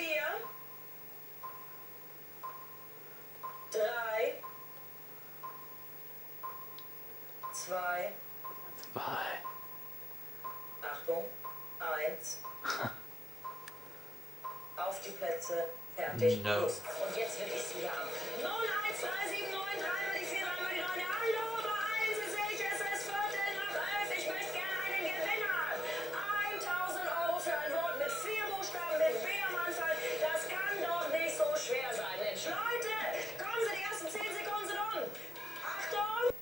3, 2, Achtung, 1. Auf die Plätze, fertig, No. los. Und jetzt will ich Sie haben. 0, 1, 2, 7, 9, 3, die 4, 3, die 9. Hallo, beeilen Sie sich, es ist 11:15. Ich möchte gerne einen Gewinner. 1.000 € für ein Wort mit 4 Buchstaben mit B am Anfang. Das kann doch nicht so schwer sein, Mensch. Leute, kommen Sie, die ersten 10 Sekunden sind um. Achtung!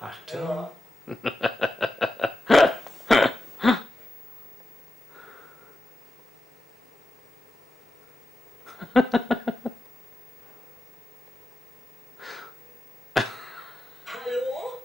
Achtung. Hallo?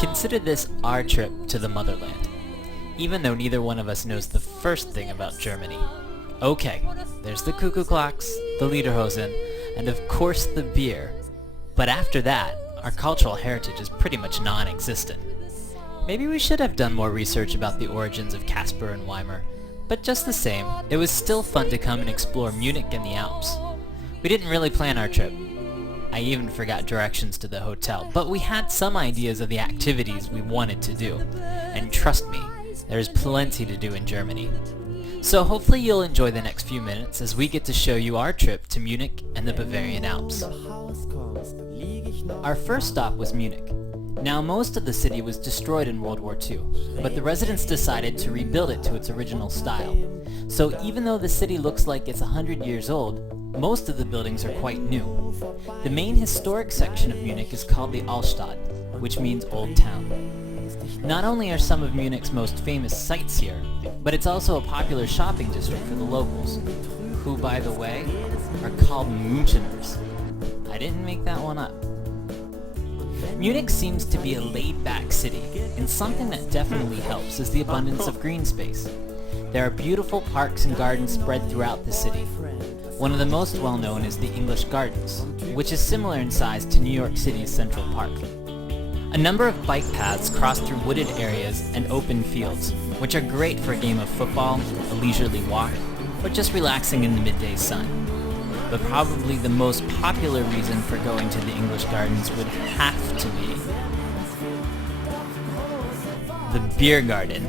Consider this our trip to the motherland, even though neither one of us knows the first thing about Germany. Okay, there's the cuckoo clocks, the lederhosen, and of course the beer. But after that, our cultural heritage is pretty much non-existent. Maybe we should have done more research about the origins of Caspar and Weimar, but just the same, it was still fun to come and explore Munich and the Alps. We didn't really plan our trip. I even forgot directions to the hotel, but we had some ideas of the activities we wanted to do. And trust me, there's plenty to do in Germany. So hopefully you'll enjoy the next few minutes as we get to show you our trip to Munich and the Bavarian Alps. Our first stop was Munich. Now most of the city was destroyed in World War II, but the residents decided to rebuild it to its original style. So even though the city looks like it's 100 years old, most of the buildings are quite new. The main historic section of Munich is called the Altstadt, which means Old Town. Not only are some of Munich's most famous sites here, but it's also a popular shopping district for the locals, who, by the way, are called Müncheners. I didn't make that one up. Munich seems to be a laid-back city, and something that definitely helps is the abundance of green space. There are beautiful parks and gardens spread throughout the city. One of the most well-known is the English Gardens, which is similar in size to New York City's Central Park. A number of bike paths cross through wooded areas and open fields, which are great for a game of football, a leisurely walk, or just relaxing in the midday sun. But probably the most popular reason for going to the English Gardens would have to be the beer garden.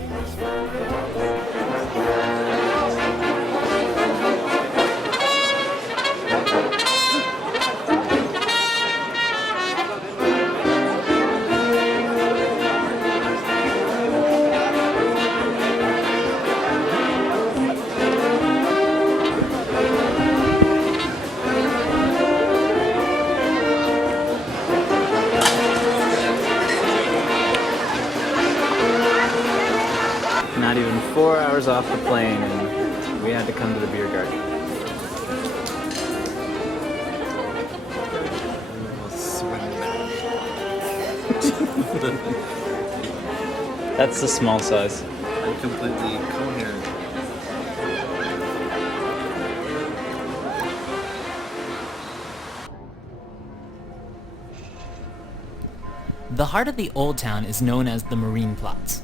Not even 4 hours off the plane and we had to come to the beer garden. That's the small size. I'm completely coherent. The heart of the Old Town is known as the Marienplatz.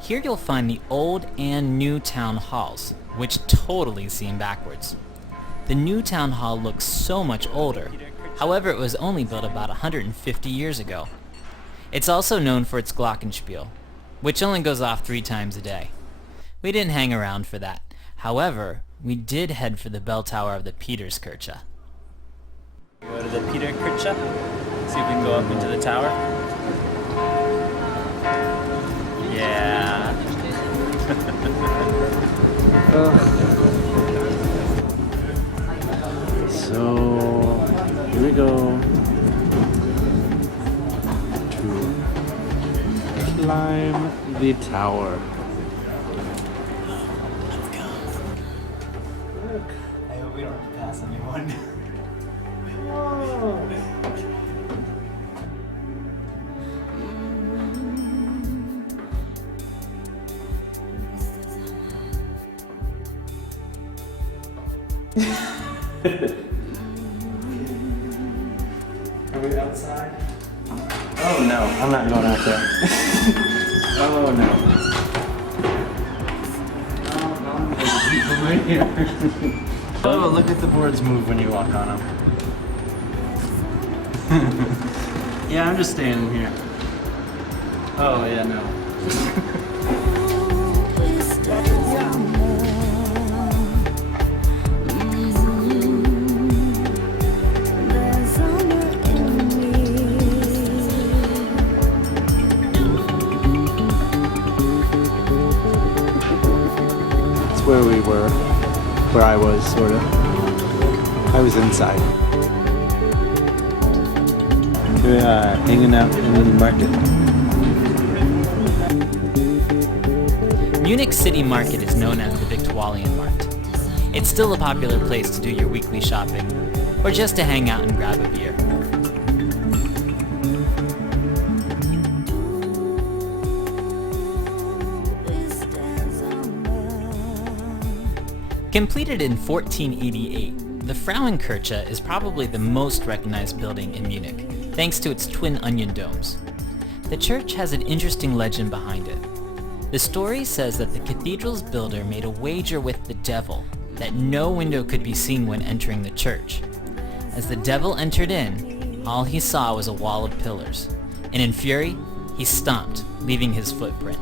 Here you'll find the old and new town halls, which totally seem backwards. The new town hall looks so much older, however it was only built about 150 years ago. It's also known for its glockenspiel, which only goes off 3 times a day. We didn't hang around for that. However, we did head for the bell tower of the Peterskirche. Go to the Peterskirche, see if we can go up into the tower. Yeah. So, here we go to climb the tower. I hope we don't have to pass anyone. Are we outside? Oh no, I'm not going out there. Oh no. Oh, look at the boards move when you walk on them. Yeah, I'm just standing here. Oh yeah, no. Where we were, where I was, sort of. I was inside. We're hanging out in the market. Munich City Market is known as the Viktualienmarkt. It's still a popular place to do your weekly shopping, or just to hang out and grab a beer. Completed in 1488, the Frauenkirche is probably the most recognized building in Munich, thanks to its twin onion domes. The church has an interesting legend behind it. The story says that the cathedral's builder made a wager with the devil that no window could be seen when entering the church. As the devil entered in, all he saw was a wall of pillars, and in fury, he stomped, leaving his footprint.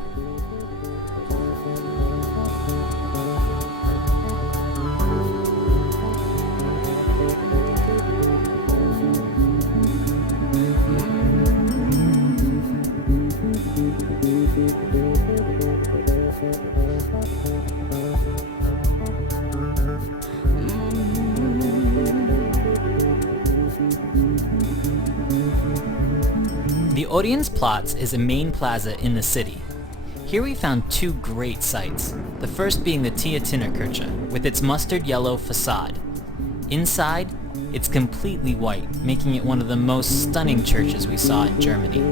The Odeonsplatz is a main plaza in the city. Here we found 2 great sights, the first being the Theatinerkirche, with its mustard yellow facade. Inside, it's completely white, making it one of the most stunning churches we saw in Germany.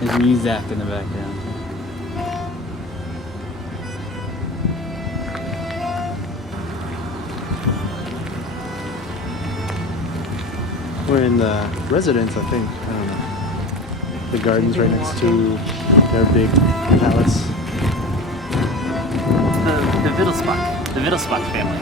There's music in the background. We're in the residence, I think. I don't know. The garden's right next to their big palace. The Wittelsbach family.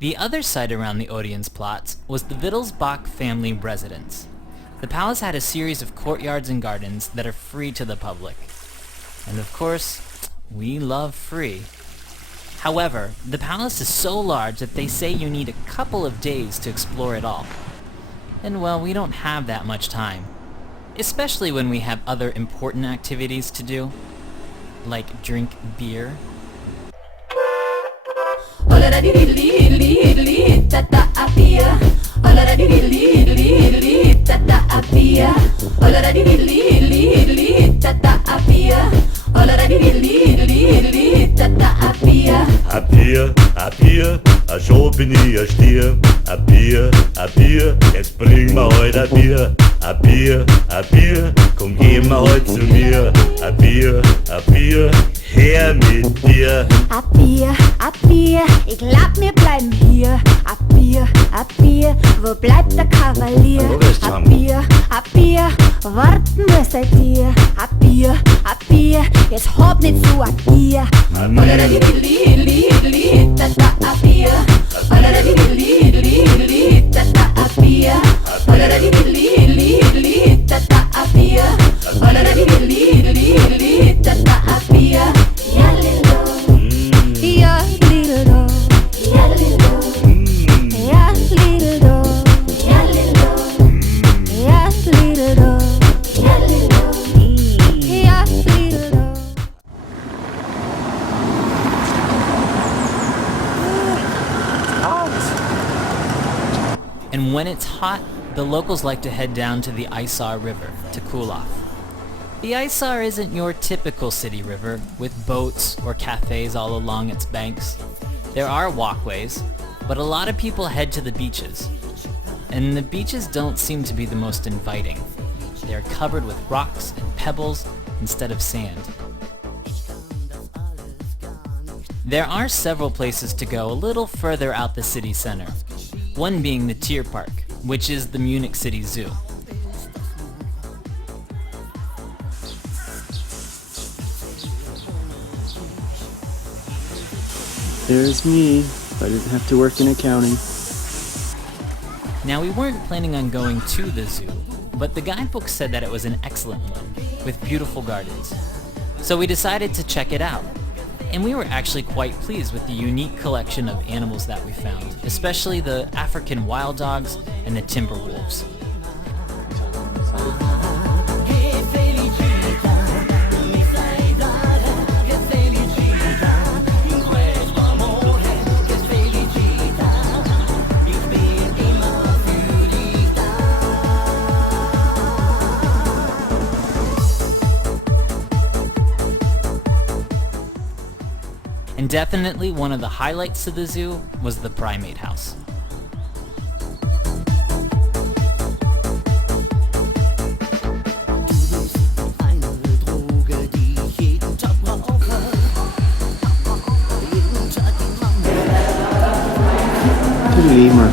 The other site around the Odeonsplatz was the Wittelsbach family residence. The palace had a series of courtyards and gardens that are free to the public. And of course, we love free. However, the palace is so large that they say you need a couple of days to explore it all. And well, we don't have that much time, especially when we have other important activities to do. like drink beer. Ab hier, schon bin ich ein Stier. Ab hier, jetzt bring mir heute ein Bier. Ab hier, komm geh mal heute zu mir. Ab hier, her mit dir. Ab hier, ich glaub wir bleiben hier. Ab hier, wo bleibt der Kavalier? Ab hier, warten wir seit dir. Ab hier, jetzt hab nicht so ein Gier. And when it's hot, the locals like to head down to the Isar River to cool off. The Isar isn't your typical city river with boats or cafes all along its banks. There are walkways, but a lot of people head to the beaches. And the beaches don't seem to be the most inviting. They are covered with rocks and pebbles instead of sand. There are several places to go a little further out the city center. One being the Tierpark, which is the Munich City Zoo. There's me, if I didn't have to work in accounting. Now we weren't planning on going to the zoo, but the guidebook said that it was an excellent one, with beautiful gardens. So we decided to check it out. And we were actually quite pleased with the unique collection of animals that we found, especially the African wild dogs and the timber wolves. And definitely one of the highlights of the zoo was the primate house. Lemur.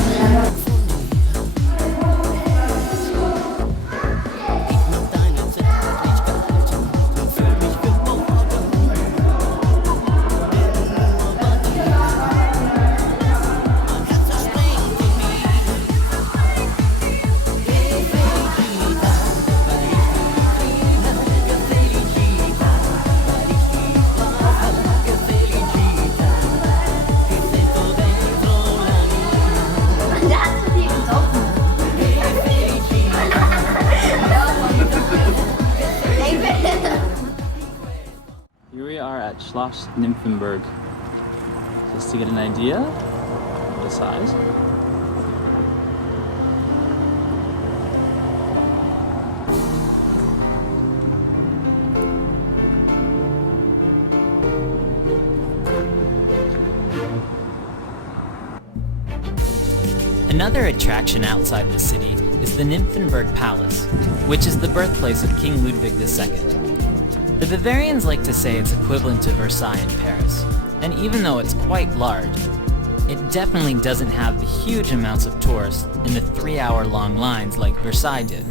Here we are at Schloss Nymphenburg, just to get an idea of the size. Another attraction outside the city is the Nymphenburg Palace, which is the birthplace of King Ludwig II. The Bavarians like to say it's equivalent to Versailles in Paris, and even though it's quite large, it definitely doesn't have the huge amounts of tourists and the 3-hour-long lines like Versailles did.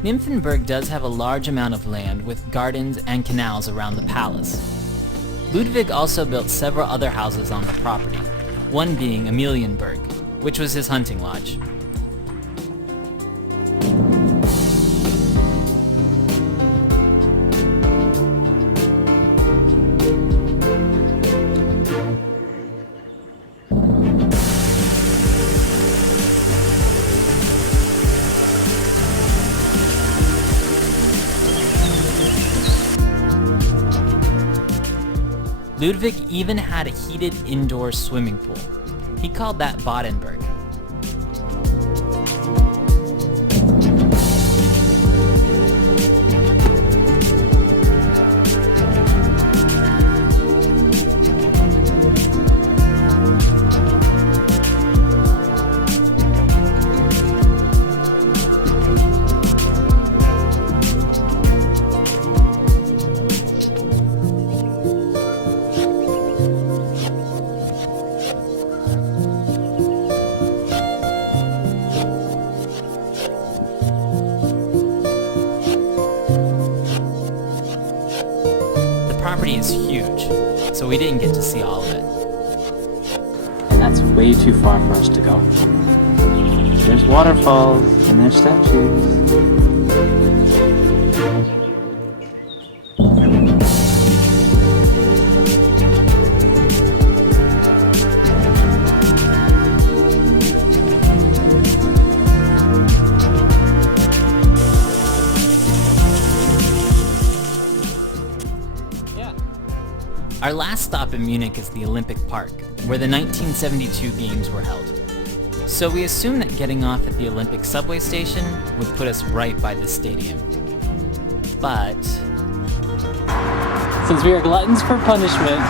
Nymphenburg does have a large amount of land with gardens and canals around the palace. Ludwig also built several other houses on the property, one being Amelienburg, which was his hunting lodge. Ludwig even had a heated indoor swimming pool. He called that Badenberg. The property is huge, so we didn't get to see all of it. And that's way too far for us to go. There's waterfalls and there's statues. Our last stop in Munich is the Olympic Park, where the 1972 games were held. So we assumed that getting off at the Olympic subway station would put us right by the stadium. But Since we are gluttons for punishment,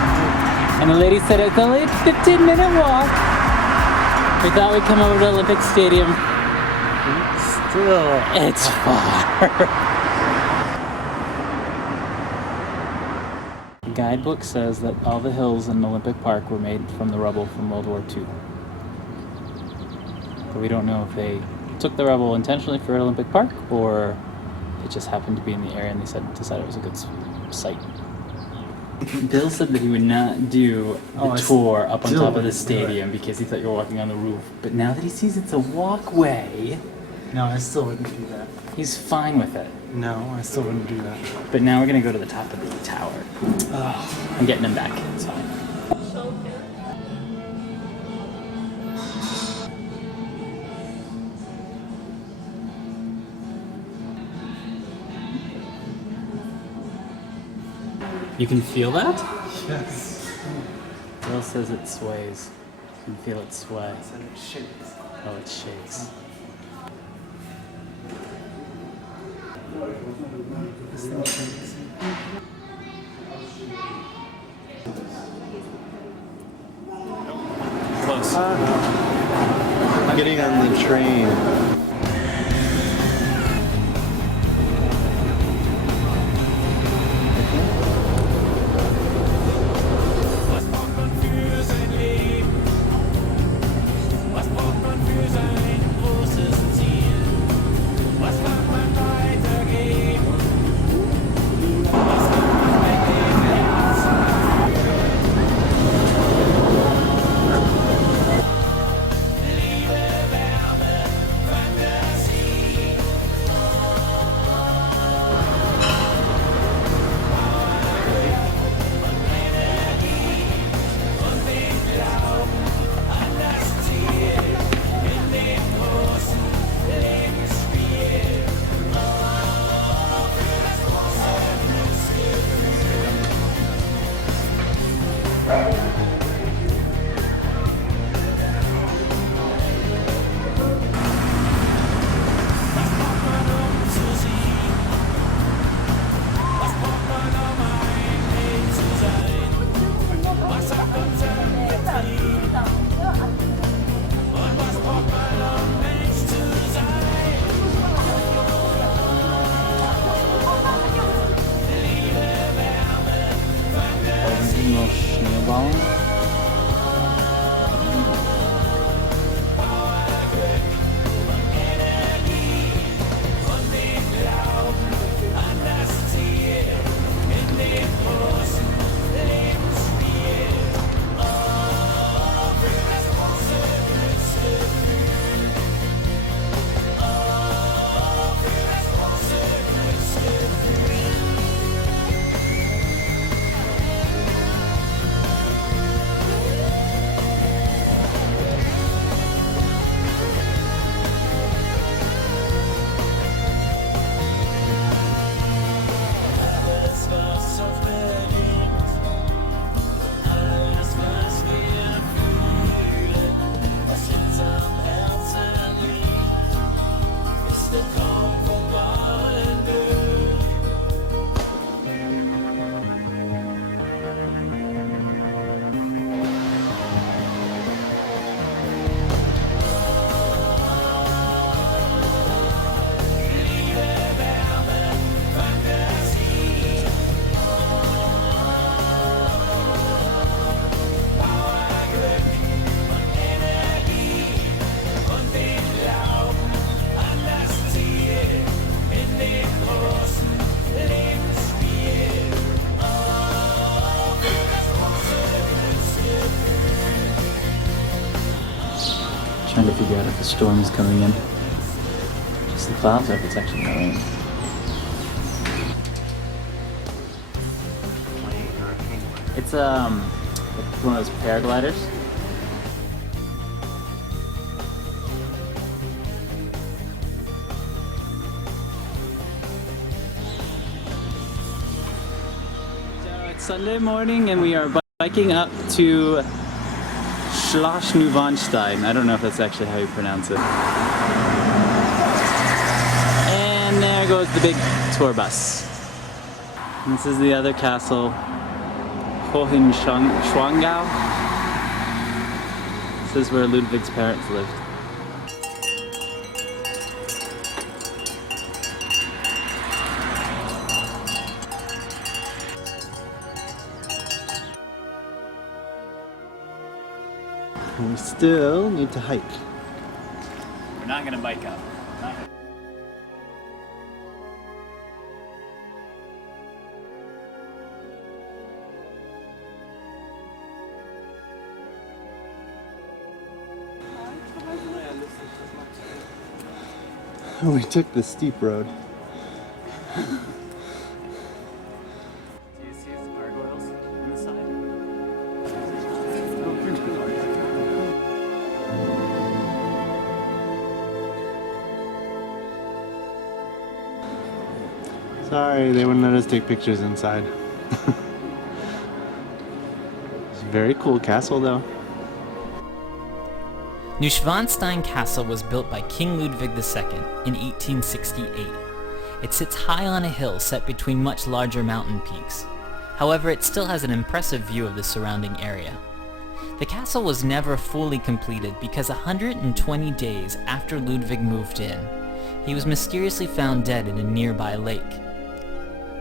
and the lady said it's only a 15-minute walk, we thought we'd come over to Olympic Stadium. Still. It's far. The guidebook says that all the hills in Olympic Park were made from the rubble from World War II. But we don't know if they took the rubble intentionally for Olympic Park or it just happened to be in the area and they decided it was a good site. Bill said that he would not do the tour up on top of the stadium because he thought you were walking on the roof. But now that he sees it's a walkway, No, I still wouldn't do that. he's fine with it. No, I still wouldn't do that. But now we're gonna go to the top of the tower. I'm getting him back. It's fine. You can feel that? Yes. Bill says it sways. You can feel it sway. And it shakes. Oh, it shakes. This thing shakes. Close. I'm getting on the train. Trying to figure out if the storm is coming in. Just the clouds or if it's actually gonna rain. It's one of those paragliders. So it's Sunday morning and we are biking up to Schloss Neuschwanstein. I don't know if that's actually how you pronounce it. And there goes the big tour bus. And this is the other castle, Hohenschwangau. This is where Ludwig's parents lived. We still need to hike. We're not gonna bike up. We took the steep road. Do you see the gargoyles on the side? Sorry, they wouldn't let us take pictures inside. It's a very cool castle though. Neuschwanstein Castle was built by King Ludwig II in 1868. It sits high on a hill set between much larger mountain peaks. However, it still has an impressive view of the surrounding area. The castle was never fully completed because 120 days after Ludwig moved in, he was mysteriously found dead in a nearby lake.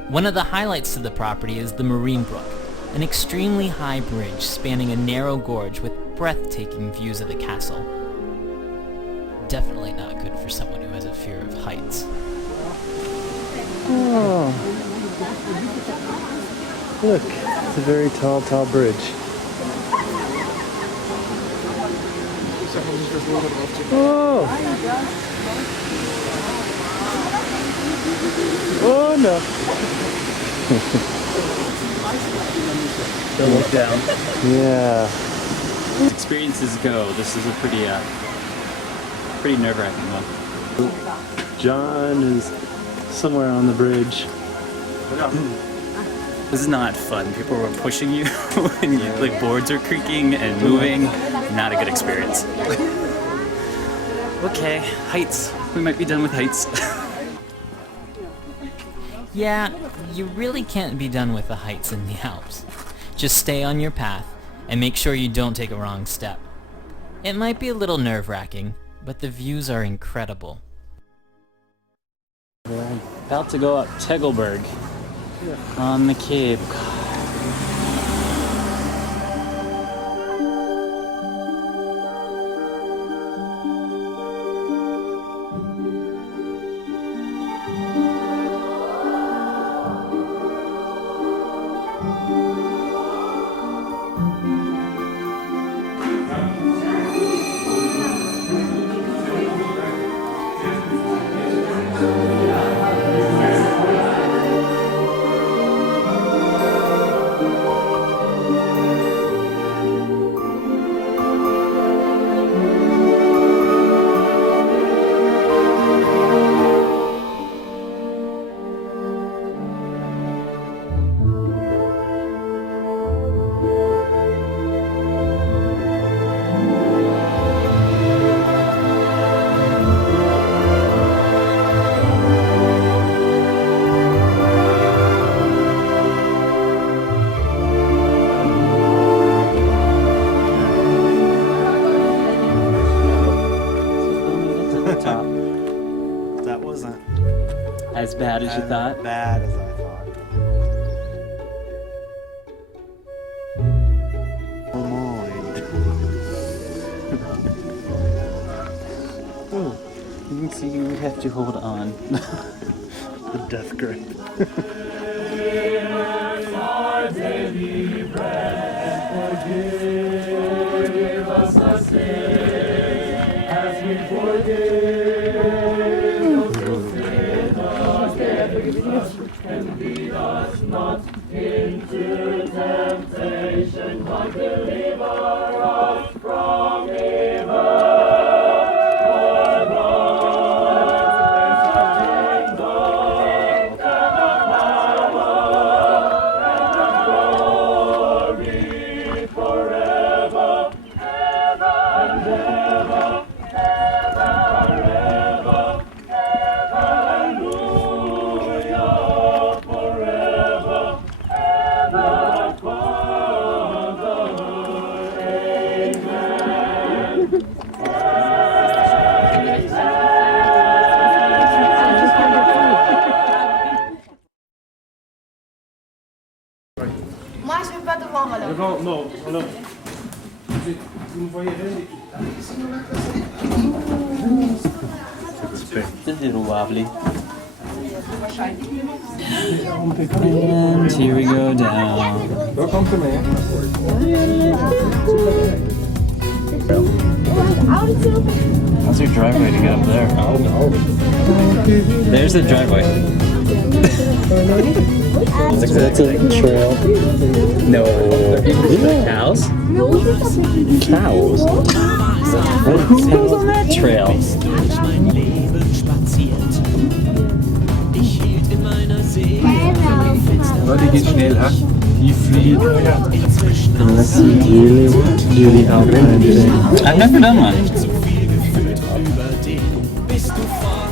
One of the highlights to the property is the Marienbrück, an extremely high bridge spanning a narrow gorge with breathtaking views of the castle. Definitely not good for someone who has a fear of heights. Oh, look, it's a very tall, tall bridge. Oh! Oh no! Don't look down. Yeah. As experiences go, this is a pretty nerve-wracking one. John is somewhere on the bridge. This is not fun. People were pushing you and like boards are creaking and moving. Not a good experience. Okay, heights. We might be done with heights. Yeah, you really can't be done with the heights in the Alps. Just stay on your path and make sure you don't take a wrong step. It might be a little nerve-wracking, but the views are incredible. We're about to go up Tegelberg on the Cape. That wasn't As bad as you thought? bad as I thought. Oh, you can see you have to hold on. The death grip. Moi, je vais pas devant, alors. Devant, non, alors. Vous me voyez It's a little wobbly. And here we go down. Welcome to me. How's your driveway to get up there? There's the driveway. That's a trail. No. Cows? Cows? Who's on that trail? Leute, geht schnell, ha? Die fliegen. And let's really do the alpine thing. I've never done one.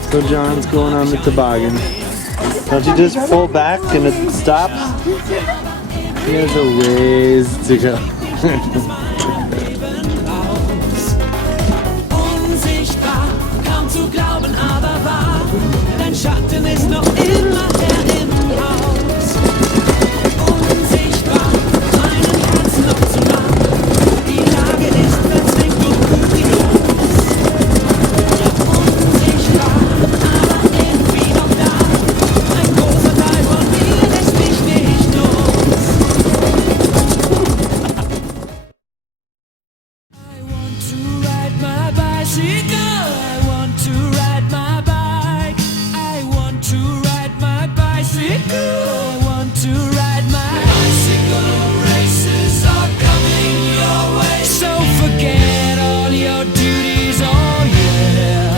So John's going on the toboggan. Don't you just pull back and it stops? There's a ways to go. Unsichtbar, kaum zu glauben, aber wahr. Dein Schatten ist noch immer der im Haus. Unsichtbar, meinen Herzen noch zu nah. Die Lage ist verzwickt und kurios. Ja, unsichtbar, aber irgendwie noch da. Ein großer Teil von mir lässt mich nicht los. I want to ride my bicycle. I want to ride my bike. I want to ride my bicycle. I want to ride my bicycle. Races are coming your way. So forget all your duties, oh yeah.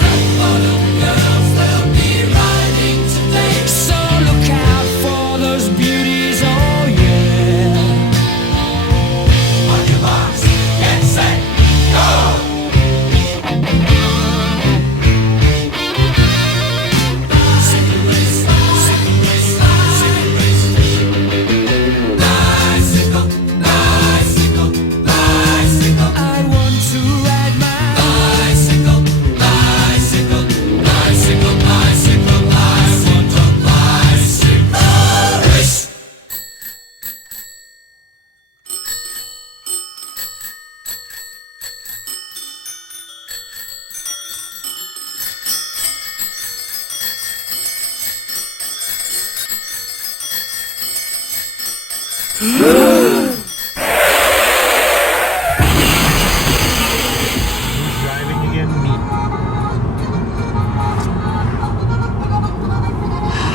Rock bottom girls, they'll be riding today. So look out for those beauties, oh yeah. On your marks, get set, go! Bicycle race, bicycle race, bicycle race. Bicycle, bicycle, bicycle. I want to ride my bicycle, bicycle, bicycle, bicycle. I want a bicycle race. Driving again, me.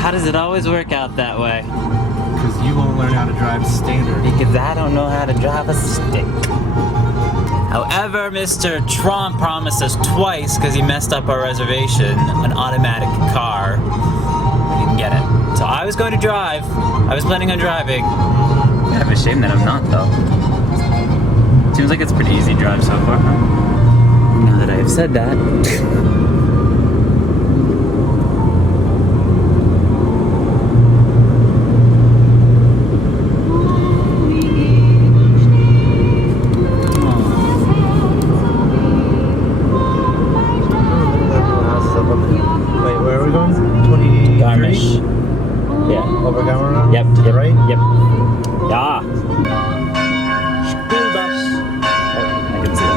How does it always work out that way? Because you won't learn how to drive standard. Because I don't know how to drive a stick. However, Mr. Trump promised us twice, because he messed up our reservation, an automatic car. We didn't get it. So I was going to drive. I was planning on driving. Kind of a shame that I'm not, though. Seems like it's a pretty easy drive so far, huh? Now that I have said that. Wait, where are we going? 20 Garmisch. Yeah. Over Gamera? Yep. To the right? Yep. Yeah. School bus. Oh, I can see it.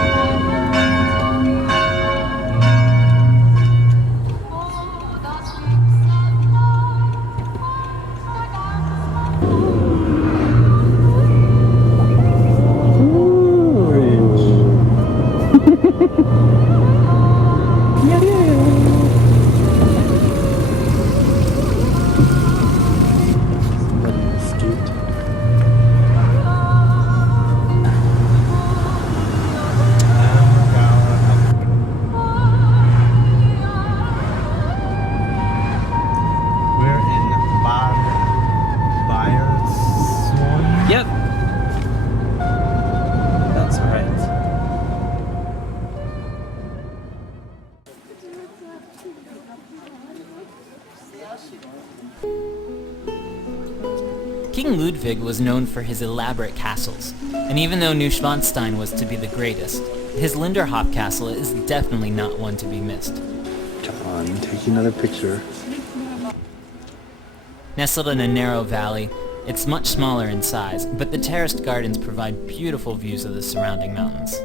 King Ludwig was known for his elaborate castles, and even though Neuschwanstein was to be the greatest, his Linderhof castle is definitely not one to be missed. John, take another picture. Nestled in a narrow valley, it's much smaller in size, but the terraced gardens provide beautiful views of the surrounding mountains.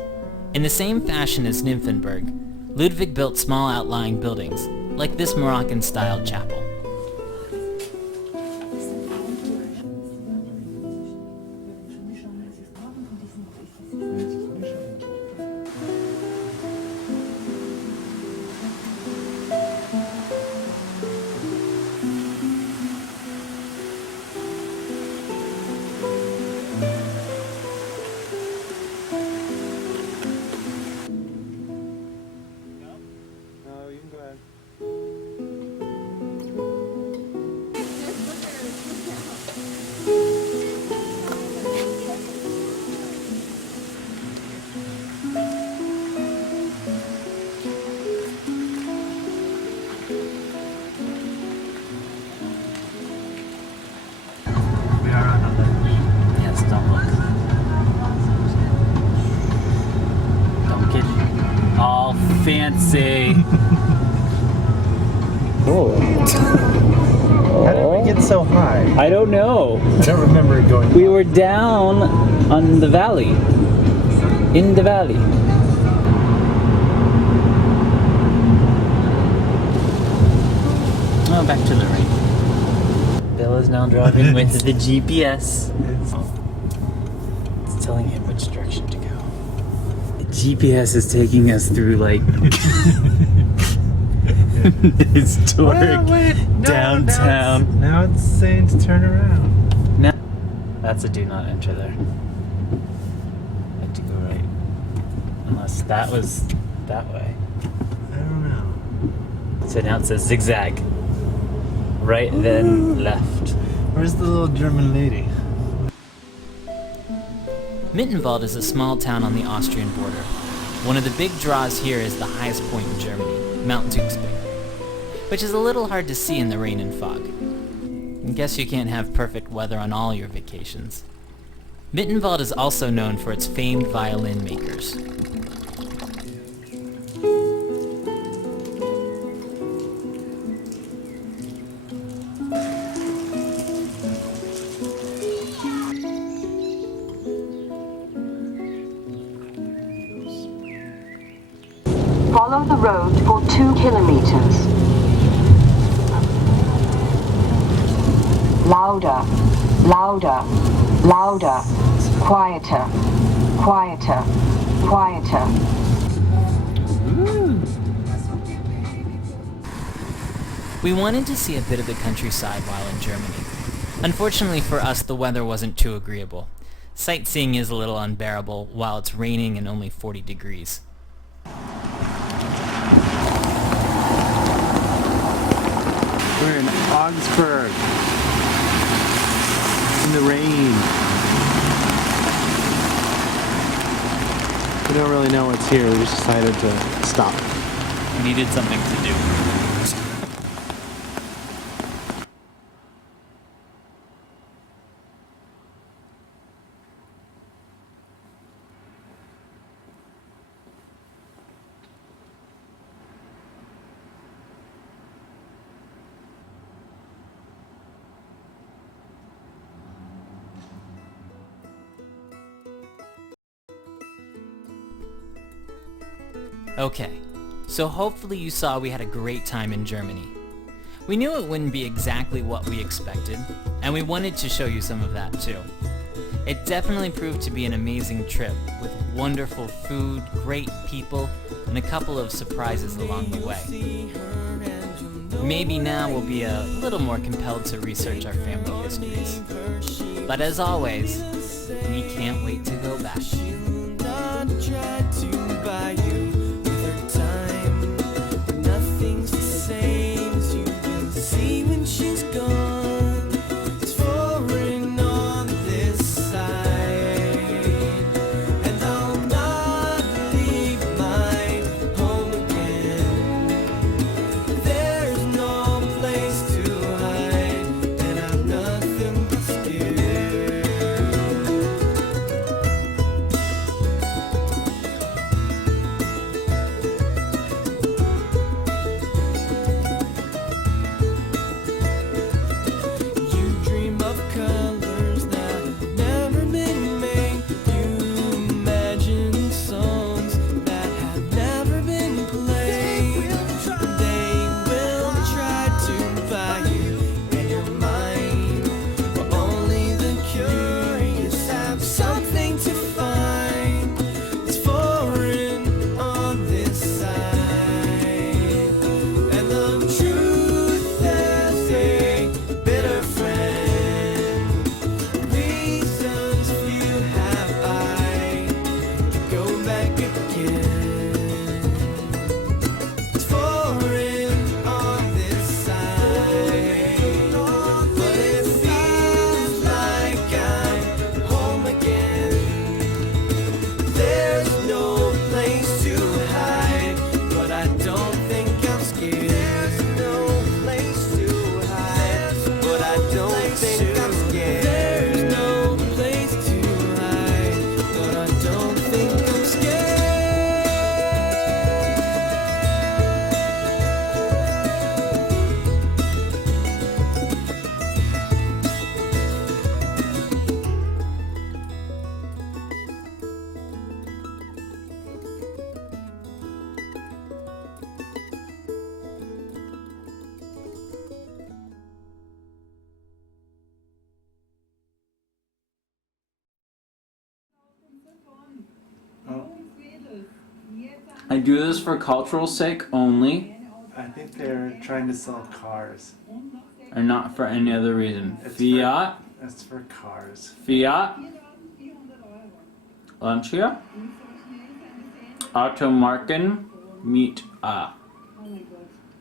In the same fashion as Nymphenburg, Ludwig built small outlying buildings, like this Moroccan-style chapel. No, you can go ahead. We are on a ledge. Yes, don't look. Don't get all fancy. Oh. How did we get so high? I don't know. I don't remember it going. We were down on the valley. In the valley. Oh, back to the rain. Bill is now driving with the GPS. It's telling him which direction to go. The GPS is taking us through like historic downtown. Now it's saying to turn around. No, that's a do not enter there. I have to go right. Unless that was that way. I don't know. So now it says zigzag. Right, then left. Where's the little German lady? Mittenwald is a small town on the Austrian border. One of the big draws here is the highest point in Germany, Mount Zugspitze, which is a little hard to see in the rain and fog. I guess you can't have perfect weather on all your vacations. Mittenwald is also known for its famed violin makers. Follow the road for 2 kilometers. Louder, louder, louder, quieter, quieter, quieter. We wanted to see a bit of the countryside while in Germany. Unfortunately for us, the weather wasn't too agreeable. Sightseeing is a little unbearable while it's raining and only 40 degrees. We're in Augsburg. In the rain. We don't really know what's here. We just decided to stop. We needed something to do. Okay, so hopefully you saw we had a great time in Germany. We knew it wouldn't be exactly what we expected, and we wanted to show you some of that too. It definitely proved to be an amazing trip, with wonderful food, great people, and a couple of surprises along the way. Maybe now we'll be a little more compelled to research our family histories. But as always, we can't wait to go back. There's no place to hide, and I've nothing but scared. I do this for cultural sake only, I think they're trying to sell cars. and not for any other reason. It's Fiat, It's for cars. Fiat, Lancia, Automarken, Meet A.